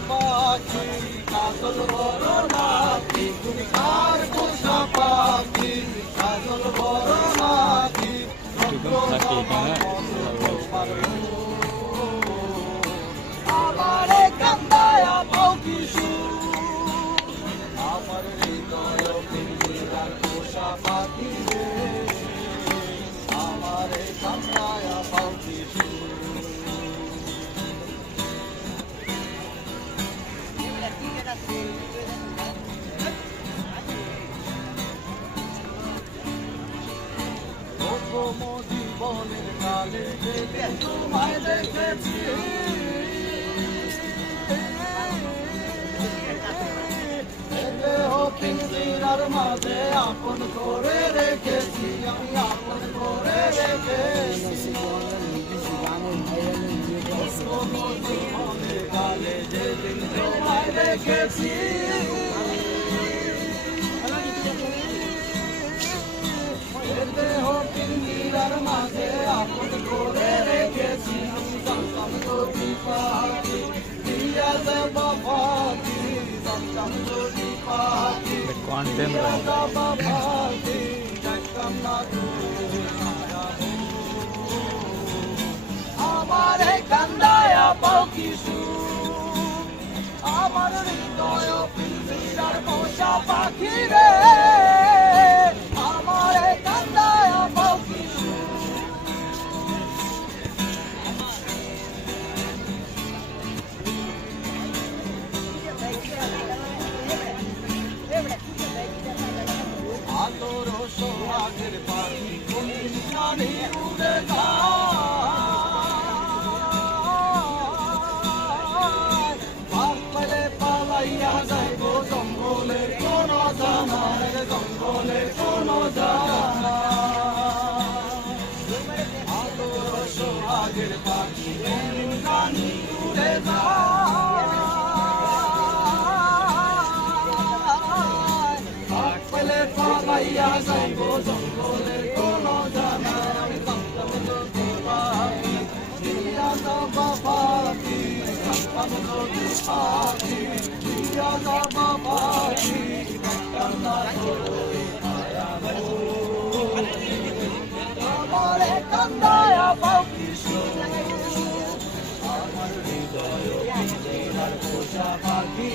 পাখি কাজল বড় নাকি তুমি কার পোষা পাখি কাজল বড় নাকি আমারে কান্দায়া পাও কিশু আমার হৃদয় পিঞ্জিরার পোষা পাখি রে আমারে কান্দায়া পাও কিশু জীবনের কালে থেকে তোমায় দেখেছি পিঞ্জিরার মাঝে আপন করে রেখেছি আমি আপন করে রেখেছি জীবনের কালে যেদিন তোমায় দেখেছি পিঞ্জিরার মাঝে আপন করে রেখেছি আমি জানতাম যদি পাখি দিয়া যাব পাখি জানতাম যদি পাখি দিয়া যাব পাখি দেখতাম না আমার কান্দায়া পাও কিশু আমার হৃদয় পিঞ্জিরার পোষা পাখি রে আদর সোহাগের পাখি কোন জানি উড়ে যায় পালে পালাইয়া যাইব জঙ্গলে কোন জানায় জঙ্গলে কোন জানা আদর সোহাগের পাখি কোন জানি উড়ে যায় পালাইয়া যাইব জঙ্গলে কোন জানা আমি জানতাম যদি পাখি দিয়া যাব পাখি জানতাম যদি পাখি দিয়া যাব পাখি আমারে কান্দায়া পাও কিশু আমার হৃদয় পিঞ্জিরার পোষা পাখি